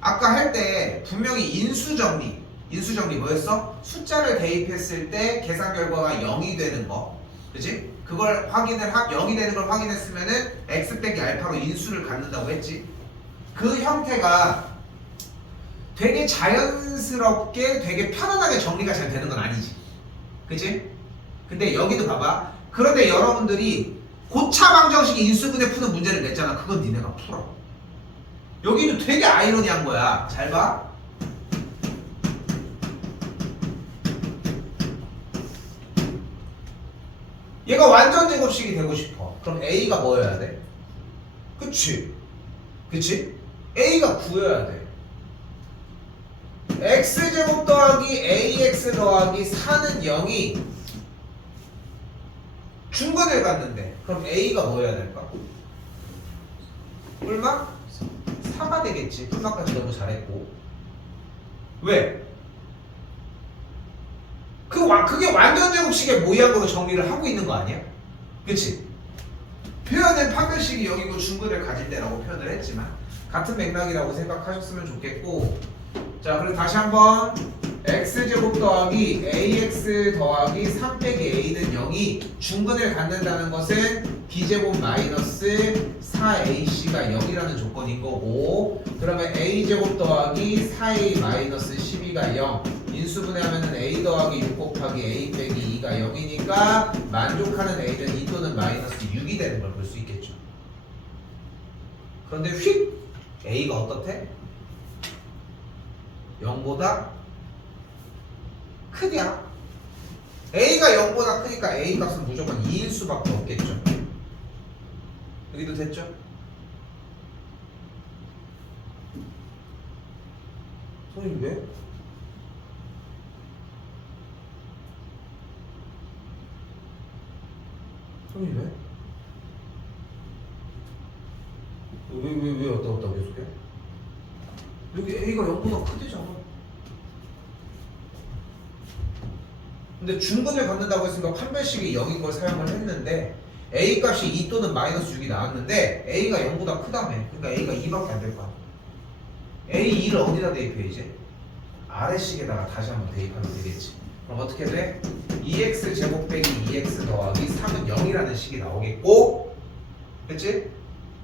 아까 할 때 분명히 인수정리 뭐였어? 숫자를 대입했을 때 계산 결과가 0이 되는 거, 그치? 그걸 0이 되는 걸 확인했으면은 x 빼기 알파로 인수를 갖는다고 했지. 그 형태가 되게 자연스럽게 되게 편안하게 정리가 잘 되는 건 아니지, 그치? 근데 여기도 봐봐. 그런데 여러분들이 고차 방정식 인수분해 푸는 문제를 냈잖아. 그건 니네가 풀어. 여기도 되게 아이러니한 거야. 잘 봐. 얘가 완전 제곱식이 되고 싶어. 그럼 A가 뭐여야 돼? 그치? A가 9여야 돼. X제곱 더하기 AX 더하기 4는 0이 중근을 갖는데 그럼 A가 뭐여야 될까? 얼마? 4가 되겠지. 풀마까지 너무 잘했고. 왜? 그게 완전 제곱식의 모양으로 정리를 하고 있는 거 아니야? 그치? 표현은 판별식이 0이고 중근을 가질 때라고 표현을 했지만 같은 맥락이라고 생각하셨으면 좋겠고, 자 그럼 다시 한번 x제곱 더하기 ax 더하기 3 빼기 a는 0이 중근을 갖는다는 것은 b제곱 마이너스 4ac가 0이라는 조건인 거고, 그러면 a제곱 더하기 4a 마이너스 12가 0, 인수분해하면은 a 더하기 6 곱하기 a 빼기 2가 0이니까 만족하는 a는 2 또는 마이너스 6이 되는 걸 볼 수 있겠죠. 그런데 휙 a가 어떻대? 0보다 크냐? a가 0보다 크니까 a 값은 무조건 2일 수밖에 없겠죠. 여기도 됐죠? 선생님 왜? 선생님 왜? 왜 왔다 갔다 계속해? 여기 a가 0보다 크대잖아. 근데 중근을 갖는다고 했으니까 판별식이 0인 걸 사용을 했는데 a 값이 2 또는 마이너스 6이 나왔는데 a가 0보다 크다며. 그러니까 a가 2밖에 안 될 거야. a 2를 어디다 대입해 이제? 아래식에다가 다시 한번 대입하면 되겠지. 그럼 어떻게 돼? 2x 제곱 빼기 2x 더하기 3은 0이라는 식이 나오겠고, 그치?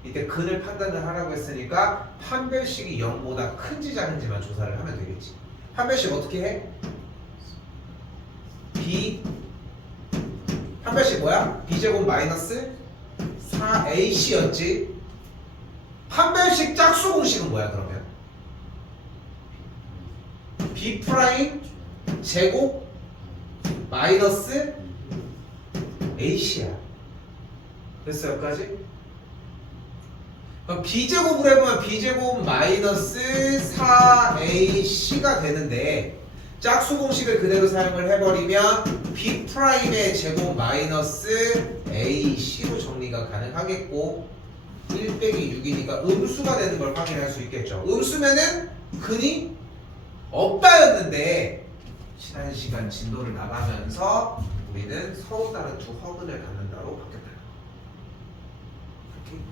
이때 근을 판단을 하라고 했으니까 판별식이 0보다 큰지 작은지만 조사를 하면 되겠지. 판별식 어떻게 해? 판별식 뭐야? b제곱 마이너스 4ac였지. 판별식 짝수 공식은 뭐야 그러면? b 프라임 제곱 마이너스 ac야. 됐어 여기까지? 그럼 b제곱으로 해보면 b제곱 마이너스 4ac가 되는데, 짝수 공식을 그대로 사용을 해버리면 b 프라임의 제곱 마이너스 ac로 정리가 가능하겠고, 1 빼기 6이니까 음수가 되는 걸 확인할 수 있겠죠. 음수면은 근이 없다였는데 지난 시간 진도를 나가면서 우리는 서로 다른 두 허근을 갖는다로 바뀌었다. 이렇게.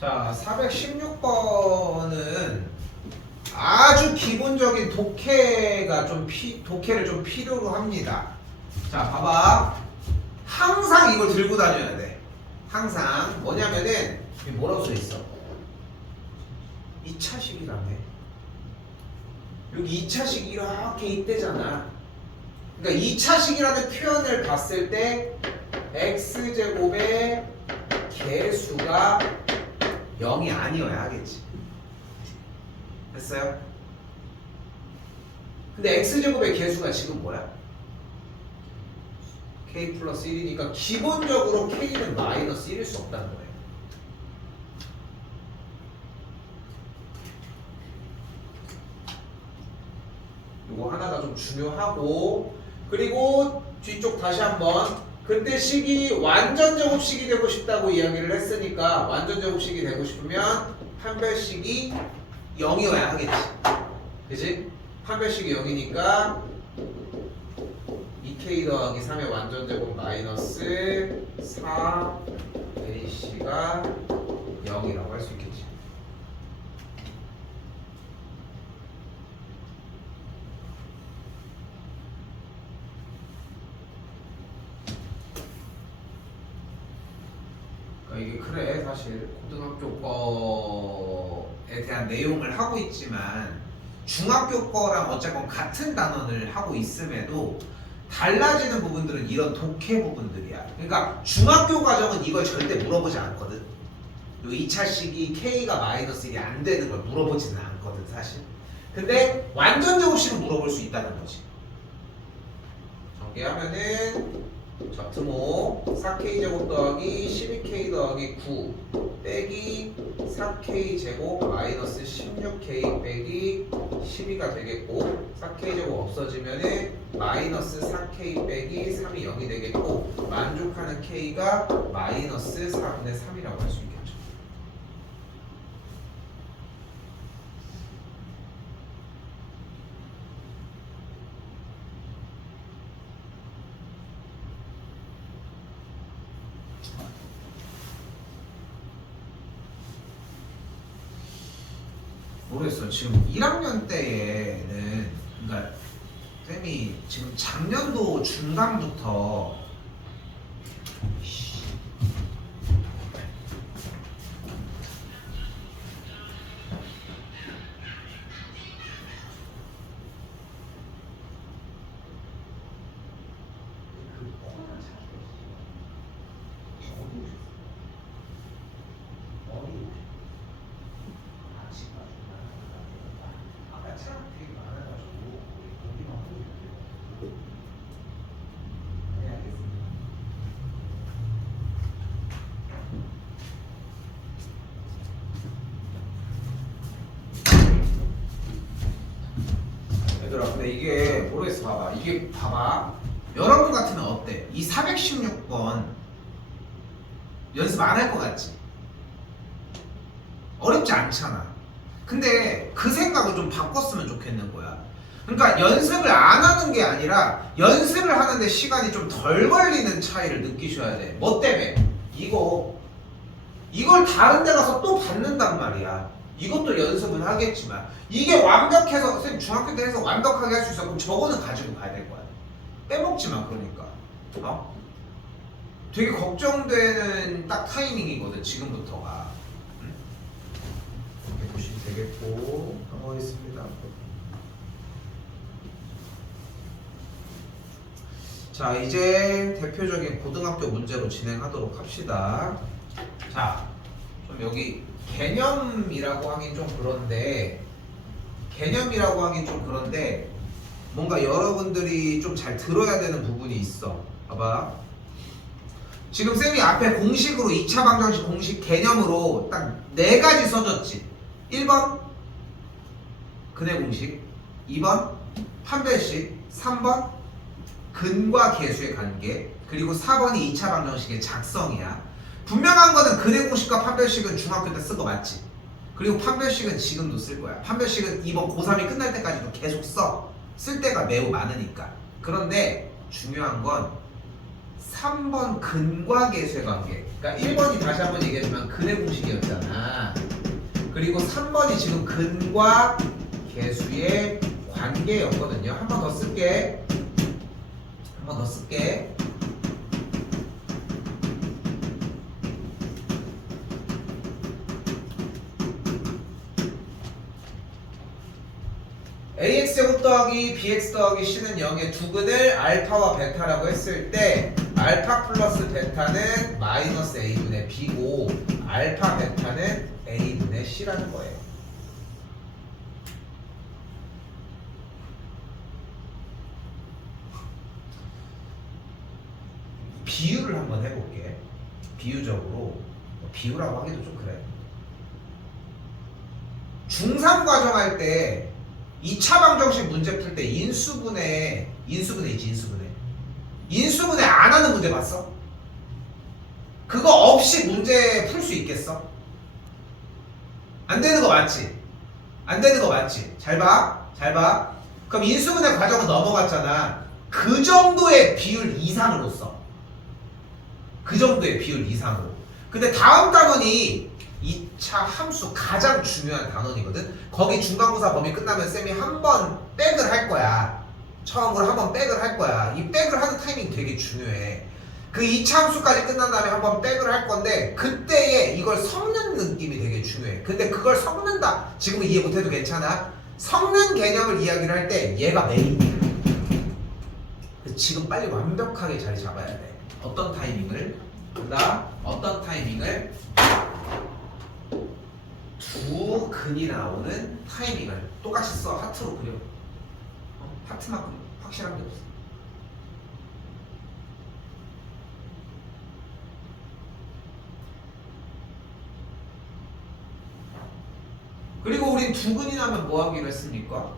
자, 416번은 아주 기본적인 독해를 좀 필요로 합니다. 자, 봐봐. 항상 이걸 들고 다녀야 돼. 항상. 뭐냐면은, 여기 뭐라고 써 있어? 2차식이라며. 여기 2차식 이렇게 있대잖아. 그러니까 2차식이라는 표현을 봤을 때, x제곱의 개수가 0이 아니어야 하겠지. 됐어요? 근데 x제곱의 개수가 지금 뭐야? k 플러스 1이니까 기본적으로 k는 마이너스 1일 수 없다는 거예요. 이거 하나가 좀 중요하고, 그리고 뒤쪽 다시 한번, 그때 식이 완전 제곱식이 되고 싶다고 이야기를 했으니까 완전 제곱식이 되고 싶으면 판별식이 0이어야 하겠지. 그치? 판별식이 0이니까 2k 더하기 3의 완전 제곱 마이너스 4ac가 0이라고 할 수 있겠지. 이게 그래, 사실 고등학교 거에 대한 내용을 하고 있지만 중학교 거랑 어쨌건 같은 단원을 하고 있음에도 달라지는 부분들은 이런 독해 부분들이야. 그러니까 중학교 과정은 이걸 절대 물어보지 않거든. 요 2차식이 k가 마이너스 1이 안 되는 걸 물어보지는 않거든 사실. 근데 완전 제곱식은 물어볼 수 있다는 거지. 정리하면은 자, 드모 4k 제곱 더하기 12k 더하기 9 빼기 4k 제곱 마이너스 16k 빼기 12가 되겠고, 4k 제곱 없어지면은 마이너스 4k 빼기 3이 0이 되겠고, 만족하는 k가 마이너스 4분의 3이라고 할 수 있겠죠. 모르겠어. 지금 1학년 때에는 그러니까 쌤이 지금 작년도 중간부터 얘들아, 근데 이게 모르겠어. 봐봐. 이게 봐봐. 여러분 같으면 어때? 이 416번 연습 안 할 것 같지? 어렵지 않잖아. 근데 그 생각을 좀 바꿨으면 좋겠는 거야. 그러니까 연습을 안 하는 게 아니라 연습을 하는데 시간이 좀 덜 걸리는 차이를 느끼셔야 돼. 뭐 때문에? 이걸 다른 데 가서 또 받는단 말이야. 이것도 연습은 하겠지만 이게 완벽해서 선생님 중학교 때 해서 완벽하게 할 수 있어. 그럼 저거는 가지고 가야 될 거야. 빼먹지 마. 그러니까 되게 걱정되는 딱 타이밍이거든. 지금부터가. 이렇게 보시면 되겠고 넘어가겠습니다. 자, 이제 대표적인 고등학교 문제로 진행하도록 합시다. 자, 좀 여기 개념이라고 하긴 좀 그런데 뭔가 여러분들이 좀 잘 들어야 되는 부분이 있어. 봐봐. 지금 쌤이 앞에 공식으로 2차 방정식 공식 개념으로 딱 4가지 써줬지. 1번 근해 공식, 2번 판별식, 3번 근과 계수의 관계, 그리고 4번이 2차 방정식의 작성이야. 분명한 거는 근해 공식과 판별식은 중학교 때 쓴 거 맞지? 그리고 판별식은 지금도 쓸 거야. 판별식은 이번 고3이 끝날 때까지도 계속 써. 쓸 때가 매우 많으니까. 그런데 중요한 건 3번 근과 계수의 관계. 그러니까 1번이 다시 한번 얘기하지만 근해 공식이었잖아. 그리고 3번이 지금 근과 계수의 관계였거든요. 한 번 더 쓸게. ax 제곱 더하기 bx 더하기 c는 0의 두근을 알파와 베타라고 했을 때 알파 플러스 베타는 마이너스 a분의 b고 알파 베타는 a분의 c라는 거예요. 비유를 한번 해볼게. 비유적으로, 비유라고 하기도 좀 그래. 중3 과정 할 때 2차 방정식 문제 풀 때 인수분해 안 하는 문제 봤어? 그거 없이 문제 풀 수 있겠어? 안 되는 거 맞지? 잘 봐. 그럼 인수분해 과정은 넘어갔잖아. 그 정도의 비율 이상으로 써. 근데 다음 단원이 2차 함수 가장 중요한 단원이거든. 거기 중간고사 범위 끝나면 쌤이 한 번 백을 할 거야. 처음으로 한 번 백을 할 거야. 이 백을 하는 타이밍 되게 중요해. 그 2차 함수까지 끝난 다음에 한 번 백을 할 건데 그때에 이걸 섞는 느낌이 되게 중요해. 근데 그걸 섞는다. 지금은 이해 못해도 괜찮아. 섞는 개념을 이야기를 할 때 얘가 메인이야. 지금 빨리 완벽하게 자리 잡아야 돼. 어떤 타이밍을 두 근이 나오는 타이밍을 똑같이 써. 하트로 그려. 하트만 그려. 확실한 게 없어. 그리고 우린 두 근이 나면 뭐 하기로 했습니까?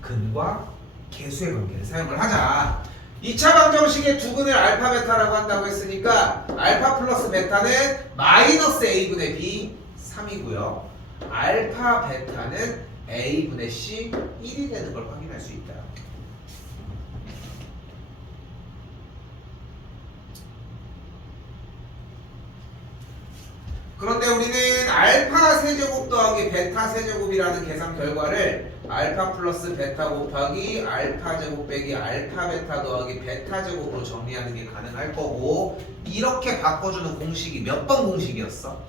근과 계수의 관계를 사용을 하자. 2차 방정식의 두 근을 알파 베타라고 한다고 했으니까 알파 플러스 베타는 마이너스 a분의 b 3이고요. 알파 베타는 a분의 c 1이 되는 걸 확인할 수 있다. 그런데 우리는 알파 세제곱 더하기 베타 세제곱이라는 계산 결과를 알파 플러스 베타 곱하기 알파 제곱 빼기 알파 베타 더하기 베타 제곱으로 정리하는 게 가능할 거고, 이렇게 바꿔주는 공식이 몇 번 공식이었어?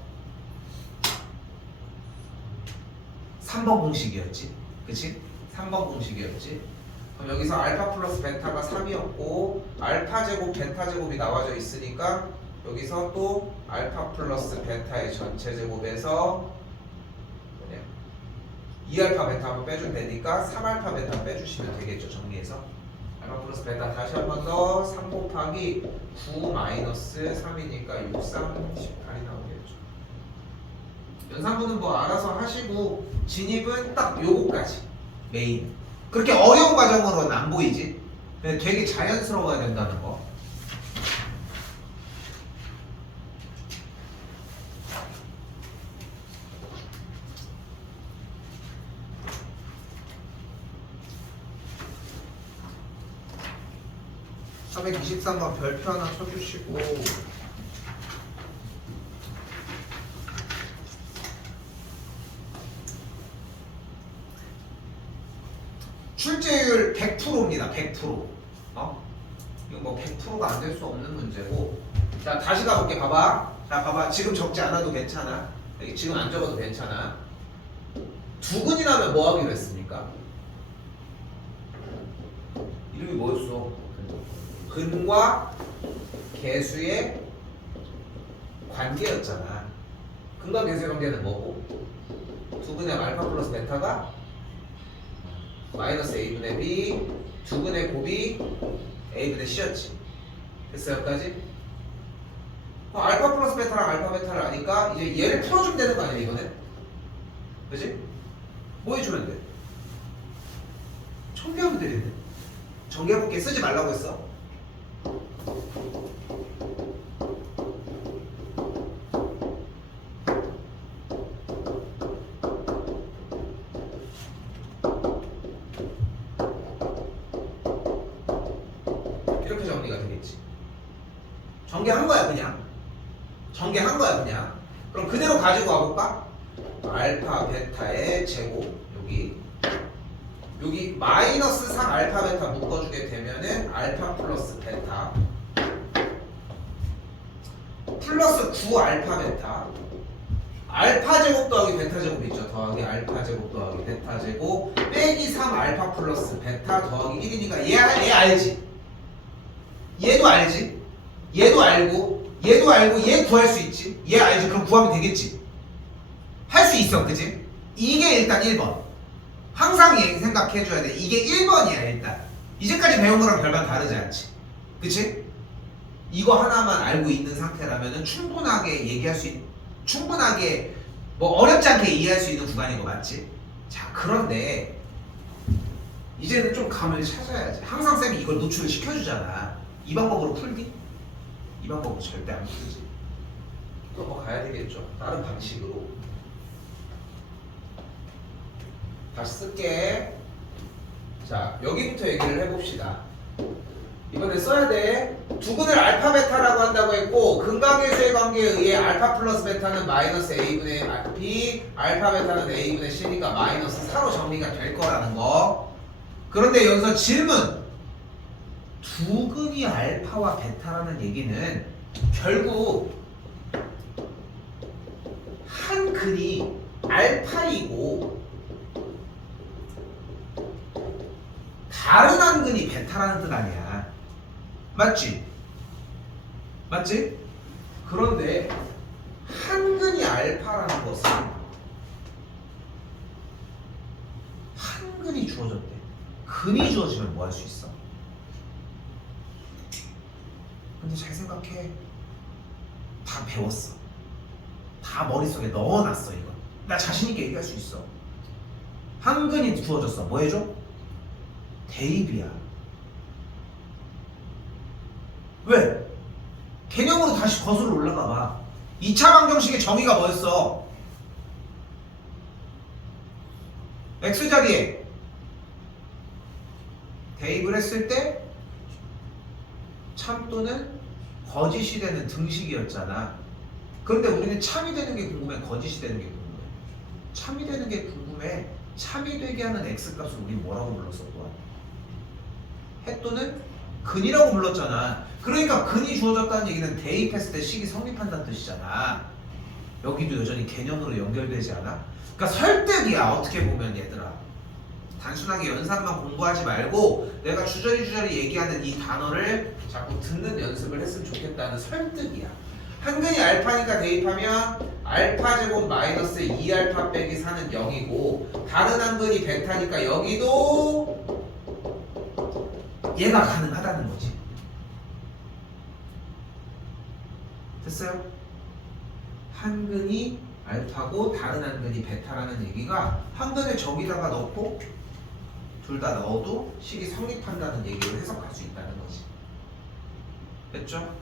3번 공식이었지. 그치? 3번 공식이었지. 그럼 여기서 알파 플러스 베타가 3이었고 알파 제곱 베타 제곱이 나와져 있으니까 여기서 또 알파 플러스 베타의 전체 제곱에서 2알파 베타 한번 빼주면 되니까 3알파 베타 빼주시면 되겠죠. 정리해서 알파 플러스 베타 다시 한 번 더 3 곱하기 9 마이너스 3이니까 6, 3, 18이 나오겠죠. 연산분은 뭐 알아서 하시고 진입은 딱 요거까지 메인. 그렇게 어려운 과정으로는 안 보이지? 근데 되게 자연스러워야 된다는 거. (423번) 별표 하나 쳐주시고, 출제율 100%입니다. 100%. 이거 뭐 100%가 안 될 수 없는 문제고. 자, 다시 가볼게. 봐봐. 자, 봐봐. 지금 적지 않아도 괜찮아. 여기 지금 안 적어도 괜찮아. 두근이 나면 뭐 하기로 했습니까? 이름이 뭐였어? 근과 개수의 관계였잖아. 근과 개수의 관계는 뭐고? 두근의 알파 플러스 베타가 마이너스 a분의 b, 두근의 곱이 a분의 c였지. 됐어? 여기까지? 알파 플러스 베타랑 알파 베타를 아니까 이제 얘를 풀어주면 되는 거 아니야 이거는? 그치? 뭐 해주면 돼? 정리하면 되는데. 정리해볼게. 쓰지 말라고 했어. 이렇게 정리가 되겠지. 전개한 거야 그냥. 전개한 거야 그냥. 그럼 그대로 가지고 와볼까? 알파 베타의 제곱 여기 마이너스 3 알파 베타 묶어주게 되면은 알파 플러스 베타 플러스 9 알파 베타 알파 제곱 더하기 베타 제곱 있죠. 더하기 알파 제곱 더하기 베타 제곱 빼기 3 알파 플러스 베타 더하기 1이니까 얘 알지? 얘도 알지? 얘도 알고 얘 구할 수 있지? 얘 알지? 그럼 구하면 되겠지? 할 수 있어. 그치? 이게 일단 1번. 항상 생각해줘야 돼. 이게 1번이야 일단. 이제까지 배운 거랑 별반 다르지 않지? 그치? 이거 하나만 알고 있는 상태라면 충분하게 충분하게 뭐 어렵지 않게 이해할 수 있는 구간인 거 맞지? 자, 그런데 이제는 좀 감을 찾아야지. 항상 쌤이 이걸 노출을 시켜주잖아. 이 방법으로 풀기? 이 방법으로 절대 안 풀지. 또 뭐 가야 되겠죠. 다른 방식으로. 다시 쓸게. 자, 여기부터 얘기를 해봅시다. 이번에 써야 돼. 두근을 알파 베타라고 한다고 했고 근과 계수의 관계에 의해 알파 플러스 베타는 마이너스 a분의 b, 알파 베타는 a분의 c니까 마이너스 4로 정리가 될 거라는 거. 그런데 여기서 질문. 두근이 알파와 베타라는 얘기는 결국 한 근이 알파이고 다른 한 근이 베타라는 뜻 아니야. 맞지? 맞지? 그런데 한 근이 알파라는 것은 한 근이 주어졌대. 근이 주어지면 뭐 할 수 있어? 근데 잘 생각해. 다 배웠어. 다 머릿속에 넣어놨어 이거. 나 자신있게 얘기할 수 있어. 한 근이 주어졌어. 뭐 해줘? 대입이야. 왜? 개념으로 다시 거슬러 올라가 봐. 2차 방정식의 정의가 뭐였어? x자리에 대입을 했을 때 참 또는 거짓이 되는 등식이었잖아. 그런데 우리는 참이 되는 게 궁금해, 거짓이 되는 게 궁금해? 참이 되는 게 궁금해. 참이 되게 하는 x값을 우리 뭐라고 불렀어? 또한 해 또는 근이라고 불렀잖아. 그러니까 근이 주어졌다는 얘기는 대입했을 때 식이 성립한다는 뜻이잖아. 여기도 여전히 개념으로 연결되지 않아? 그러니까 설득이야. 어떻게 보면 얘들아, 단순하게 연산만 공부하지 말고 내가 주저리 얘기하는 이 단어를 자꾸 듣는 연습을 했으면 좋겠다는 설득이야. 한근이 알파니까 대입하면 알파 제곱 마이너스 2알파 빼기 4는 0이고, 다른 한근이 베타니까 여기도 얘가 가능하다는 거지. 됐어요? 한근이 알파고 다른 한근이 베타라는 얘기가 한근을 저기다가 넣고 둘 다 넣어도 식이 성립한다는 얘기를 해석할 수 있다는 거지. 됐죠?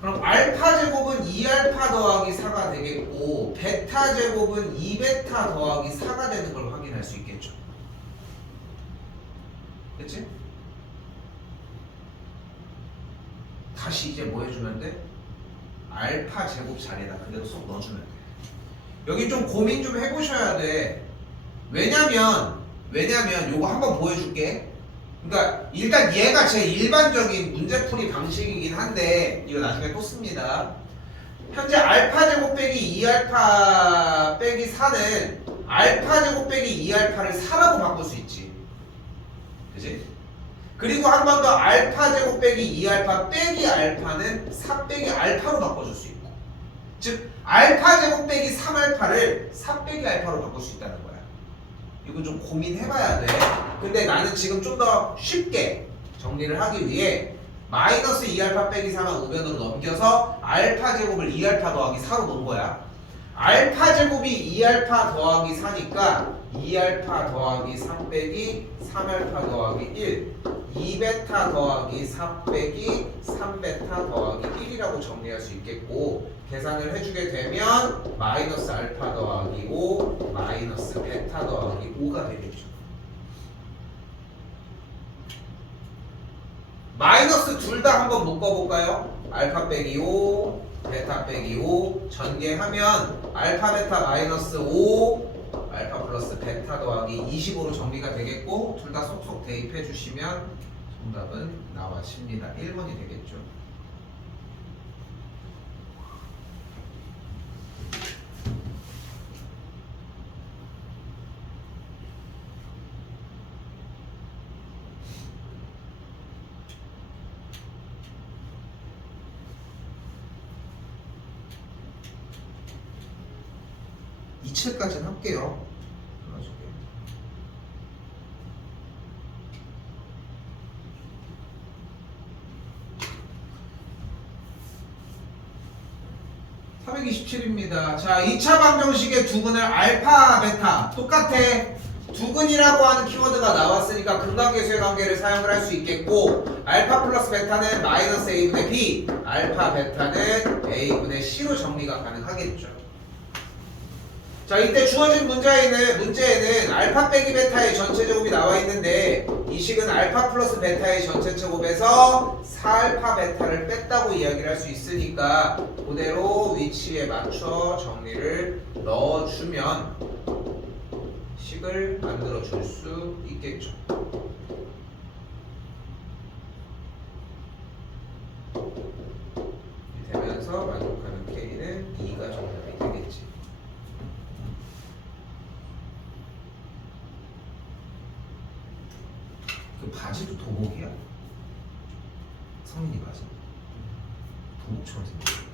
그럼 알파 제곱은 2알파 더하기 4가 되겠고, 베타 제곱은 2베타 더하기 4가 되는 걸 확인할 수 있겠죠. 그치? 다시 이제 뭐 해주면 돼? 알파 제곱 자리에다 그대로 쏙 넣어주면 돼. 여기 좀 고민 좀 해보셔야 돼. 왜냐면 요거 한번 보여줄게. 그러니까 일단 얘가 제 일반적인 문제풀이 방식이긴 한데 이거 나중에 또 씁니다. 현재 알파 제곱 빼기 2알파 빼기 4는 알파 제곱 빼기 2알파를 4라고 바꿀 수 있지. 그치? 그리고 한 번 더 알파 제곱 빼기 2알파 빼기 알파는 4 빼기 알파로 바꿔줄 수 있고, 즉 알파 제곱 빼기 3알파를 4 빼기 알파로 바꿀 수 있다는 거야. 이거 좀 고민해봐야 돼. 근데 나는 지금 좀 더 쉽게 정리를 하기 위해 마이너스 2알파 빼기 4만 우변으로 넘겨서 알파 제곱을 2알파 더하기 4로 놓은 거야. 알파 제곱이 2알파 더하기 4니까 2알파 더하기 3 빼기 3알파 더하기 1, 2베타 더하기 4 빼기 3베타 더하기 1이라고 정리할 수 있겠고, 계산을 해주게 되면 마이너스 알파 더하기 5 마이너스 베타 더하기 5가 되겠죠. 마이너스 둘 다 한번 묶어볼까요? 알파 빼기 5 베타 빼기 5 전개하면 알파 베타 마이너스 5 알파 플러스 베타 더하기 25로 정리가 되겠고, 둘 다 속속 대입해 주시면 정답은 나와집니다. 1번이 되겠죠. 이 책까지는 할게요. 나중에. (427입니다) 자, 2차 방정식의 두근을 알파, 베타 똑같아. 두근이라고 하는 키워드가 나왔으니까 근관계수의 관계를 사용을 할 수 있겠고, 알파 플러스 베타는 마이너스 a분의 b, 알파 베타는 a분의 c로 정리가 가능하겠죠. 자, 이때 주어진 문제에는 알파 빼기 베타의 전체 제곱이 나와 있는데, 이 식은 알파 플러스 베타의 전체 제곱에서 4알파 베타를 뺐다고 이야기를 할 수 있으니까 그대로 위치에 맞춰 정리를 넣어주면 식을 만들어 줄 수 있겠죠. 되면서 만족하는 K는 B가 정답이 되겠지. 그 바지도 도복이야? 성인이 바지 도복처럼 생겼어.